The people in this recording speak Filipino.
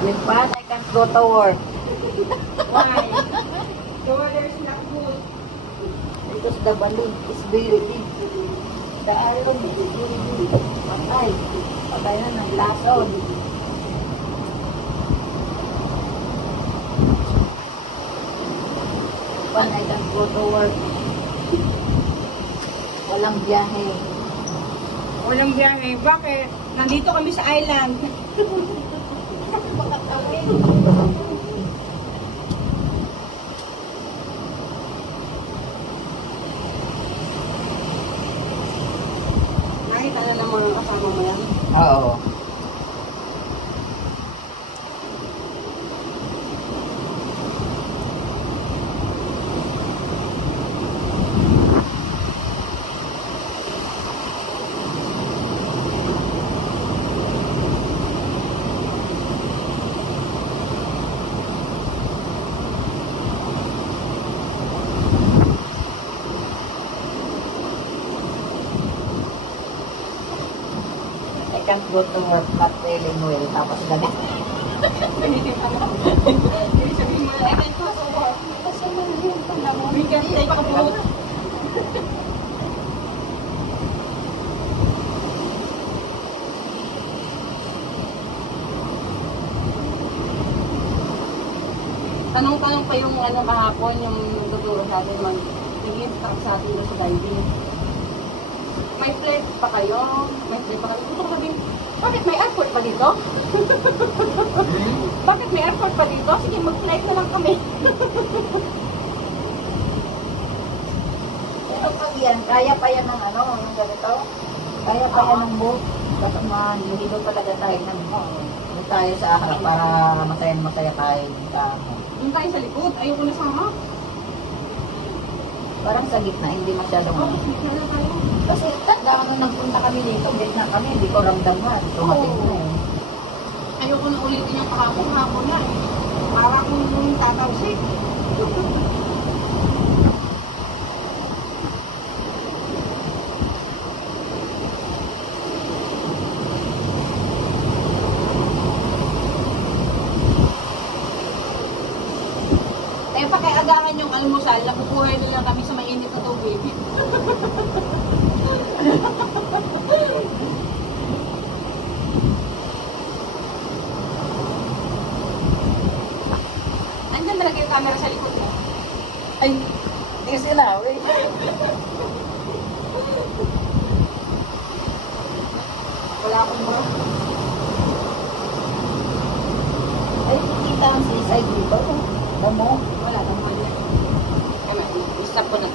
With fun, I can't go to work. Why? The weather is not good. Because the balloon is very big. The alum is very big. Patay. Patay na ng lason. Fun, I can't go to work. Walang biyahe. Walang biyahe. Bakit? Nandito kami sa island. Nakita na naman ang kasama mo yan? Oo. I can't go to work, not feeling well. Tapos ganit. Hindi sabihin mo na, I can't go to work. Kasi we can take a boat. Tanong-tanong pa yung ano kahapon, yung tuturo sa atin, nag-instruct sa atin sa diving. May flight pa kayo? May flight pa kayo? Gusto ko sabihin, bakit may airport pa dito? Bakit may airport pa dito? Sige, mag-flight na lang kami. Pero pag yan, kaya pa yan ng ano, yung ganito. Kaya pa yan ng boat. Basta mahilo talaga tayo ng doon tayo sa harap para masaya tayo. Yung tayo sa likod, ayoko na sama. Parang sa gitna, hindi masyadong ano. Kasi tanda nung nagpunta kami dito, gitna kami, hindi ko ramdam nga. Tumating na eh. Ayoko na ulitin yung kahapon na eh. Para kung tatawsik. Eh, pakiagahan yung almusal, nakukuha nila kami sa mainit na tubig. Andyan malagay yung camera sa likod mo. Ay, di sila, wait. Wala akong bro. Ay, kikita ang seaside dito. Damo. Wala akong bro. Stop ko na